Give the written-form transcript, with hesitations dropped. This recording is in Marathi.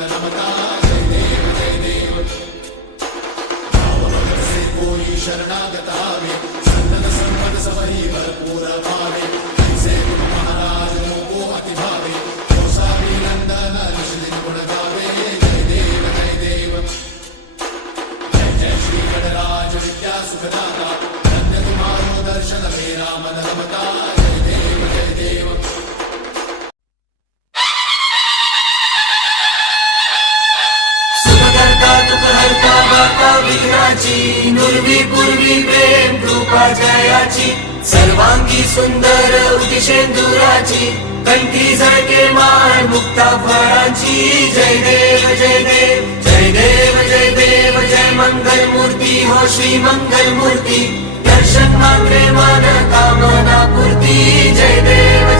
मन रमता जय देव भावभगत से कोई शरणागत आवे संतन संपद सबही भरपूर पावे ऐसे गुरु महाराज को अति भावे गोसावी नंदन ऋषि गुण गावे जय देव जय जय श्री गणराज विद्या सुखदाता धन्य तुम्हारो दर्शन मेरा मन रमता जय देव वीराची नुरवी पूर्वी प्रेम कृपा जयाची सर्वांगी सुंदर उदिशेंदुराची कंठी झळके माय मुक्ता फळाची जय देव जय देव जय देव जय देव जय मंगल मूर्ती हो श्री मंगल मूर्ती दर्शन मात्रे मन कामना पूर्ती जय देव